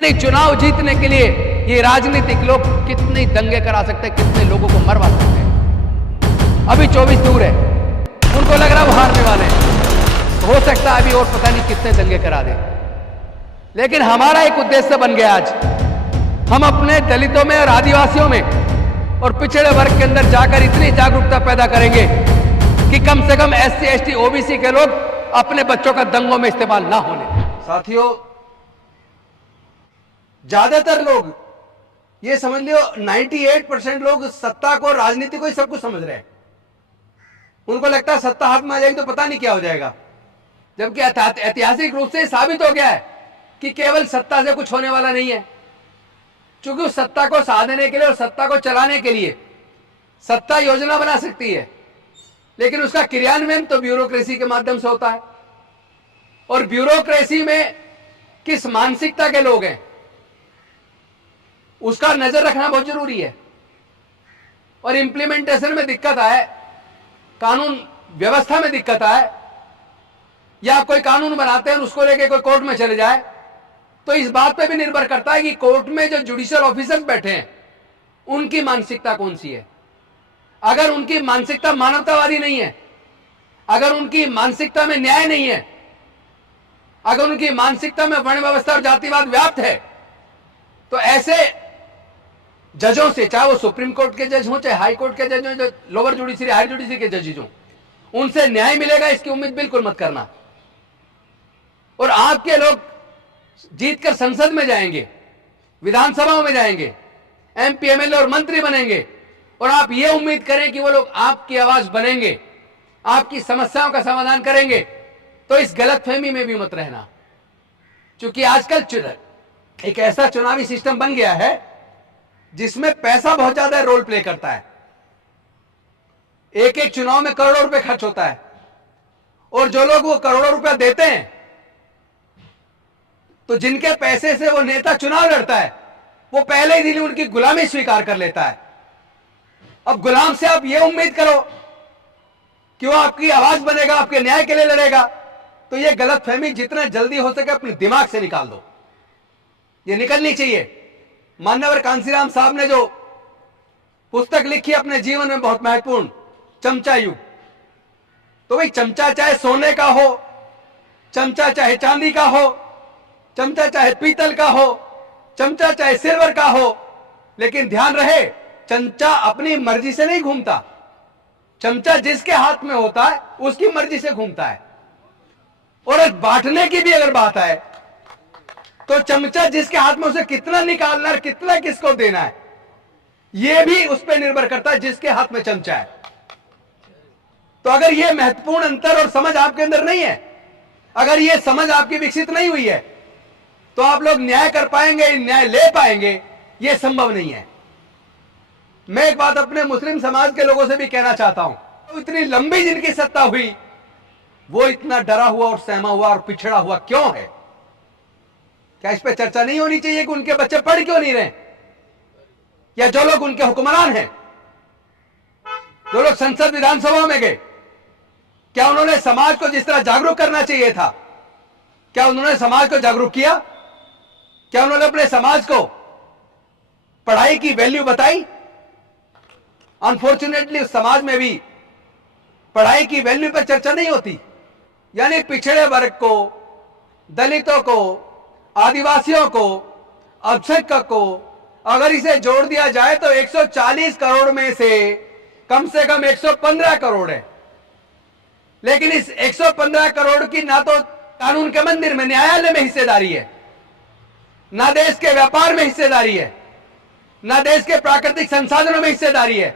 नहीं, चुनाव जीतने के लिए ये राजनीतिक लोग कितने दंगे करा सकते हैं, कितने लोगों को मरवा सकते हैं। अभी 24 दूर है, उनको लग रहा है वो हारने वाले हैं, हो सकता है अभी और पता नहीं कितने दंगे करा दे। लेकिन हमारा एक उद्देश्य बन गया आज, हम अपने दलितों में और आदिवासियों में और पिछड़े वर्ग के अंदर जाकर इतनी जागरूकता पैदा करेंगे कि कम से कम SC ST OBC के लोग अपने बच्चों का दंगों में इस्तेमाल ना होने। साथियों, ज्यादातर लोग ये समझ लियो 98% लोग सत्ता को, राजनीति को ही सब कुछ समझ रहे हैं। उनको लगता है सत्ता हाथ में आ जाएगी तो पता नहीं क्या हो जाएगा, जबकि ऐतिहासिक रूप से साबित हो गया है कि केवल सत्ता से कुछ होने वाला नहीं है। क्योंकि उस सत्ता को साधने के लिए और सत्ता को चलाने के लिए सत्ता योजना बना सकती है, लेकिन उसका क्रियान्वयन तो ब्यूरोक्रेसी के माध्यम से होता है। और ब्यूरोक्रेसी में किस मानसिकता के लोग हैं उसका नजर रखना बहुत जरूरी है। और इंप्लीमेंटेशन में दिक्कत आए, कानून व्यवस्था में दिक्कत आए, या कोई कानून बनाते हैं उसको लेके कोई कोर्ट में चले जाए, तो इस बात पे भी निर्भर करता है कि कोर्ट में जो जुडिशियल ऑफिसर्स बैठे हैं उनकी मानसिकता कौन सी है। अगर उनकी मानसिकता मानवतावादी नहीं है, अगर उनकी मानसिकता में न्याय नहीं है, अगर उनकी मानसिकता में वर्ण व्यवस्था और जातिवाद व्याप्त है, तो ऐसे जजों से, चाहे वो सुप्रीम कोर्ट के जज हो, चाहे हाई कोर्ट के जज हो, जो लोअर जुडिशरी, हायर जुडिशरी के जजेज हो, उनसे न्याय मिलेगा इसकी उम्मीद बिल्कुल मत करना। और आपके लोग जीतकर संसद में जाएंगे, विधानसभाओं में जाएंगे, MP MLA और मंत्री बनेंगे, और आप ये उम्मीद करें कि वो लोग आपकी आवाज बनेंगे, आपकी समस्याओं का समाधान करेंगे, तो इस गलतफहमी में भी मत रहना। क्योंकि आजकल एक ऐसा चुनावी सिस्टम बन गया है जिसमें पैसा बहुत ज्यादा रोल प्ले करता है। एक एक चुनाव में करोड़ों रुपए खर्च होता है, और जो लोग वो करोड़ों रुपए देते हैं, तो जिनके पैसे से वो नेता चुनाव लड़ता है, वो पहले ही दिन उनकी गुलामी स्वीकार कर लेता है। अब गुलाम से आप ये उम्मीद करो कि वो आपकी आवाज बनेगा, आपके न्याय के लिए लड़ेगा, तो ये गलतफहमी जितना जल्दी हो सके अपने दिमाग से निकाल दो। ये निकलनी चाहिए। मान्यवर कांसीराम साहब ने जो पुस्तक लिखी अपने जीवन में बहुत महत्वपूर्ण, चमचा युग, तो भाई चमचा चाहे सोने का हो, चमचा चाहे चांदी का हो, चमचा चाहे पीतल का हो, चमचा चाहे सिल्वर का हो, लेकिन ध्यान रहे चमचा अपनी मर्जी से नहीं घूमता। चमचा जिसके हाथ में होता है उसकी मर्जी से घूमता है। और बांटने की भी अगर बात है तो चमचा जिसके हाथ में, उसे कितना निकालना है, कितना किसको देना है, यह भी उस पर निर्भर करता है जिसके हाथ में चमचा है। तो अगर यह महत्वपूर्ण अंतर और समझ आपके अंदर नहीं है, अगर यह समझ आपकी विकसित नहीं हुई है, तो आप लोग न्याय कर पाएंगे, न्याय ले पाएंगे, यह संभव नहीं है। मैं एक बात अपने मुस्लिम समाज के लोगों से भी कहना चाहता हूं, तो इतनी लंबी जिनकी सत्ता हुई, वो इतना डरा हुआ और सहमा हुआ और पिछड़ा हुआ क्यों है? क्या इस पे चर्चा नहीं होनी चाहिए कि उनके बच्चे पढ़ क्यों नहीं रहे? या जो लोग उनके हुक्मरान हैं, जो लोग संसद विधानसभा में गए, क्या उन्होंने समाज को जिस तरह जागरूक करना चाहिए था, क्या उन्होंने समाज को जागरूक किया? क्या उन्होंने अपने समाज को पढ़ाई की वैल्यू बताई? अनफॉर्चुनेटली उस समाज में भी पढ़ाई की वैल्यू पर चर्चा नहीं होती। यानी पिछड़े वर्ग को, दलितों को, आदिवासियों को, अल्पसंख्यक को अगर इसे जोड़ दिया जाए तो 140 करोड़ में से कम 115 करोड़ है। लेकिन इस 115 करोड़ की ना तो कानून के मंदिर में, न्यायालय में हिस्सेदारी है, ना देश के व्यापार में हिस्सेदारी है, ना देश के प्राकृतिक संसाधनों में हिस्सेदारी है,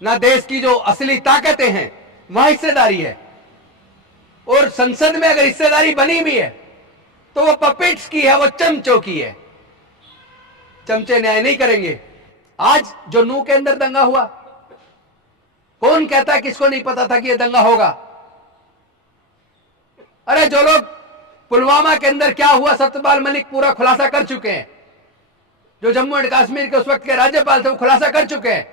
ना देश की जो असली ताकतें हैं वहां हिस्सेदारी है। और संसद में अगर हिस्सेदारी बनी भी है तो वो पपेट्स की है, वो चमचों की है। चमचे न्याय नहीं करेंगे। आज जो नूह के अंदर दंगा हुआ, कौन कहता है किसको नहीं पता था कि यह दंगा होगा? अरे जो लोग पुलवामा के अंदर क्या हुआ सत्यपाल मलिक पूरा खुलासा कर चुके हैं, जो जम्मू एंड कश्मीर के उस वक्त के राज्यपाल थे वो खुलासा कर चुके हैं।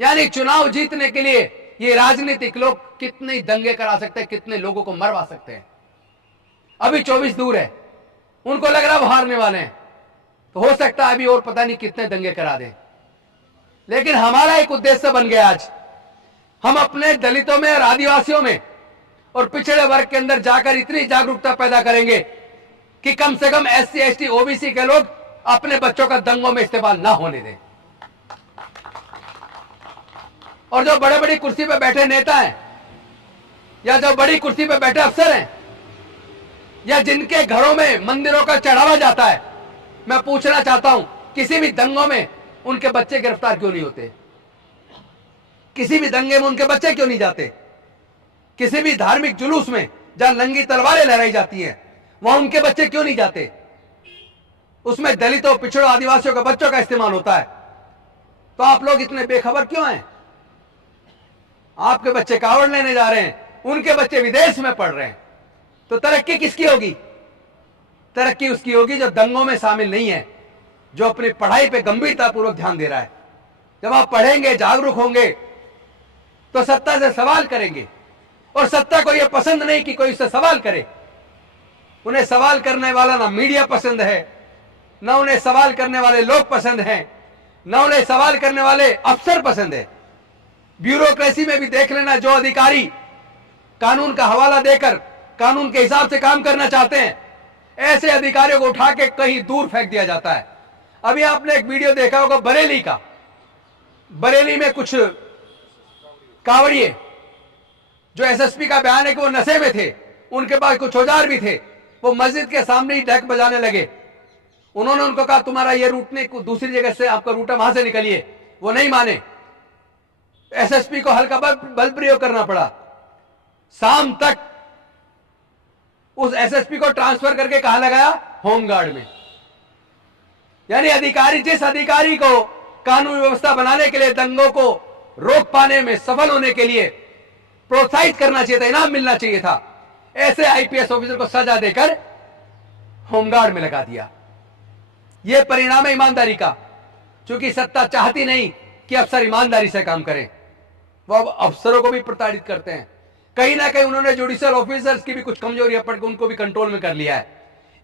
यानी चुनाव जीतने के लिए ये राजनीतिक लोग कितने दंगे करा सकते हैं, कितने लोगों को मरवा सकते हैं। अभी 24 दूर है, उनको लग रहा है वो हारने वाले हैं, तो हो सकता है अभी और पता नहीं कितने दंगे करा दें, लेकिन हमारा एक उद्देश्य बन गया आज, हम अपने दलितों में और आदिवासियों में और पिछड़े वर्ग के अंदर जाकर इतनी जागरूकता पैदा करेंगे कि कम से कम SC ST OBC के लोग अपने बच्चों का दंगों में इस्तेमाल ना होने दें। और जो बड़े बड़ी कुर्सी पर बैठे नेता हैं या जो बड़ी कुर्सी पर बैठे अफसर हैं या जिनके घरों में मंदिरों का चढ़ावा जाता है, मैं पूछना चाहता हूं, किसी भी दंगों में उनके बच्चे गिरफ्तार क्यों नहीं होते? किसी भी दंगे में उनके बच्चे क्यों नहीं जाते? किसी भी धार्मिक जुलूस में जहां नंगी तलवारें लहराई जाती हैं, वहां उनके बच्चे क्यों नहीं जाते? उसमें दलितों, पिछड़ों, आदिवासियों के बच्चों का इस्तेमाल होता है। तो आप लोग इतने बेखबर क्यों हैं? आपके बच्चे कावड़ लेने जा रहे हैं, उनके बच्चे विदेश में पढ़ रहे हैं, तो तरक्की किसकी होगी? तरक्की उसकी होगी जो दंगों में शामिल नहीं है, जो अपनी पढ़ाई पे गंभीरतापूर्वक ध्यान दे रहा है। जब आप पढ़ेंगे, जागरूक होंगे, तो सत्ता से सवाल करेंगे, और सत्ता को यह पसंद नहीं कि कोई उससे सवाल करे। उन्हें सवाल करने वाला ना मीडिया पसंद है, ना उन्हें सवाल करने वाले लोग पसंद हैं, ना उन्हें सवाल करने वाले अफसर पसंद है। ब्यूरोक्रेसी में भी देख लेना, जो अधिकारी कानून का हवाला देकर कानून के हिसाब से काम करना चाहते हैं, ऐसे अधिकारियों को उठा के कहीं दूर फेंक दिया जाता है। अभी आपने एक वीडियो देखा होगा बरेली का। बरेली में कुछ कावड़िए, जो SSP का बयान है कि वो नशे में थे, उनके पास कुछ औजार भी थे, वो मस्जिद के सामने ही ढक बजाने लगे। उन्होंने उनको कहा तुम्हारा ये रूट नहीं, दूसरी जगह से आपका रूट है, वहां से निकलिए। वो नहीं माने, SSP को हल्का बल प्रयोग करना पड़ा। शाम तक उस SSP को ट्रांसफर करके कहां लगाया? होमगार्ड में। यानी अधिकारी, जिस अधिकारी को कानून व्यवस्था बनाने के लिए, दंगों को रोक पाने में सफल होने के लिए प्रोत्साहित करना चाहिए था, इनाम मिलना चाहिए था, ऐसे IPS ऑफिसर को सजा देकर होमगार्ड में लगा दिया। यह परिणाम है ईमानदारी का। क्योंकि सत्ता चाहती नहीं कि अफसर ईमानदारी से काम करें, वो अब अफसरों को भी प्रताड़ित करते हैं। कहीं ना कहीं उन्होंने जुडिशियल ऑफिसर्स की भी कुछ कमजोरियां पड़ के उनको भी कंट्रोल में कर लिया है।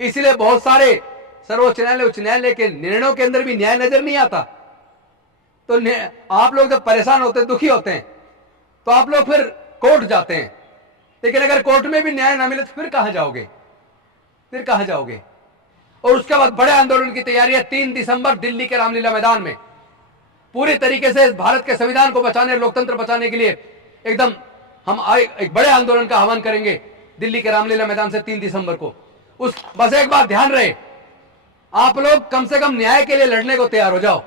इसलिए बहुत सारे सर्वोच्च न्यायालय, उच्च न्यायालय के निर्णयों के अंदर भी न्याय नजर नहीं आता। तो आप लोग जब परेशान होते हैं, दुखी होते हैं, तो आप लोग फिर कोर्ट जाते हैं। लेकिन अगर कोर्ट में भी न्याय ना मिले तो फिर कहां जाओगे? फिर कहां जाओगे? और उसके बाद बड़े आंदोलन की तैयारी है। 3 दिसंबर दिल्ली के रामलीला मैदान में पूरी तरीके से भारत के संविधान को बचाने, लोकतंत्र बचाने के लिए एकदम हम एक बड़े आंदोलन का आह्वान करेंगे दिल्ली के रामलीला मैदान से 3 दिसंबर को। बस एक बात ध्यान रहे, आप लोग कम से कम न्याय के लिए लड़ने को तैयार हो जाओ।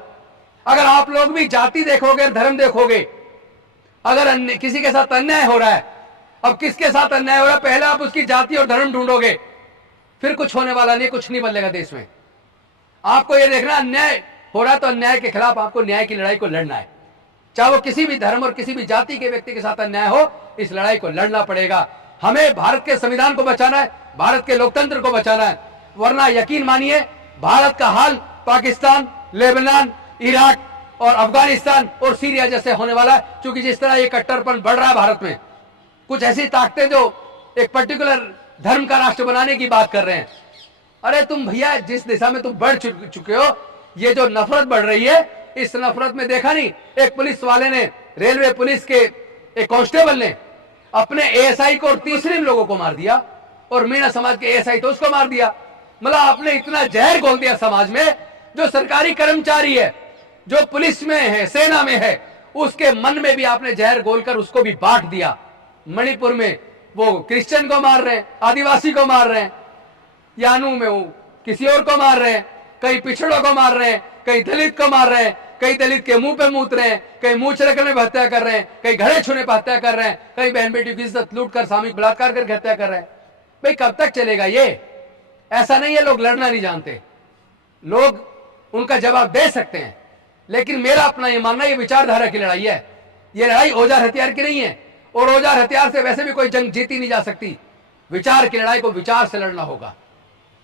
अगर आप लोग भी जाति देखोगे, धर्म देखोगे, अगर किसी के साथ अन्याय हो रहा है, अब किसके साथ अन्याय हो रहा है, पहले आप उसकी जाति और धर्म ढूंढोगे, फिर कुछ होने वाला नहीं, कुछ नहीं बदलेगा देश में। आपको यह देखना, अन्याय हो रहा है तो अन्याय के खिलाफ आपको न्याय की लड़ाई को लड़ना है। चाहे वो किसी भी धर्म और किसी भी जाति के व्यक्ति के साथ अन्याय हो, इस लड़ाई को लड़ना पड़ेगा। हमें भारत के संविधान को बचाना है, भारत के लोकतंत्र को बचाना है, वरना यकीन मानिए भारत का हाल पाकिस्तान, लेबनान, इराक और अफगानिस्तान और सीरिया जैसे होने वाला है। क्योंकि जिस तरह ये कट्टरपन बढ़ रहा है भारत में, कुछ ऐसी ताकतें जो एक पर्टिकुलर धर्म का राष्ट्र बनाने की बात कर रहे हैं। अरे तुम भैया, जिस दिशा में तुम बढ़ चुके हो, ये जो नफरत बढ़ रही है, इस नफरत में देखा नहीं, एक पुलिस वाले ने, रेलवे पुलिस के एक कांस्टेबल ने अपने ASI को और 30 लोगों को मार दिया, और मीणा समाज के ASI तो उसको मार दिया। मतलब आपने इतना जहर घोल दिया समाज में। जो सरकारी कर्मचारी है, जो पुलिस में है, सेना में है, उसके मन में भी आपने जहर घोलकर उसको भी बांट दिया। मणिपुर में वो क्रिश्चियन को मार रहे हैं, आदिवासी को मार रहे हैं, यानू में वो किसी और को मार रहे हैं, कई पिछड़ों को मार रहे हैं, कई दलित को मार रहे हैं, कई दलित के मुंह पे मूत रहे हैं, कई मुंह छिड़कने पर हत्या कर रहे हैं, कई घड़े छूने पर हत्या कर रहे हैं, कई बहन बेटी की इज्जत लूट कर, सामूहिक बलात्कार करके हत्या कर रहे हैं। भाई कब तक चलेगा ये? ऐसा नहीं है लोग लड़ना नहीं जानते, लोग उनका जवाब दे सकते हैं। लेकिन मेरा अपना ये मानना, ये विचारधारा की लड़ाई है। ये लड़ाई औजार हथियार की नहीं है, और औजार हथियार से वैसे भी कोई जंग जीती नहीं जा सकती। विचार की लड़ाई को विचार से लड़ना होगा,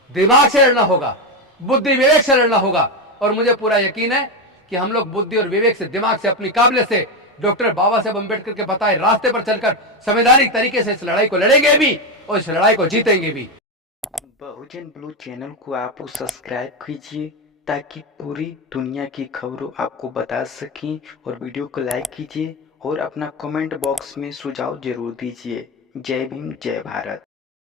दिमाग से लड़ना होगा, बुद्धि विवेक से लड़ना होगा। और मुझे पूरा यकीन है कि हम लोग बुद्धि और विवेक से, दिमाग से, अपनी काबिलियत से डॉक्टर बाबा साहब अम्बेडकर के बताए रास्ते पर चलकर संवैधानिक तरीके से इस लड़ाई को लड़ेंगे भी और इस लड़ाई को जीतेंगे भी। बहुजन ब्लू चैनल को आप सब्सक्राइब कीजिए ताकि पूरी दुनिया की खबरों आपको बता सकें। और वीडियो को लाइक कीजिए और अपना कमेंट बॉक्स में सुझाव जरूर दीजिए। जय भीम, जय भारत।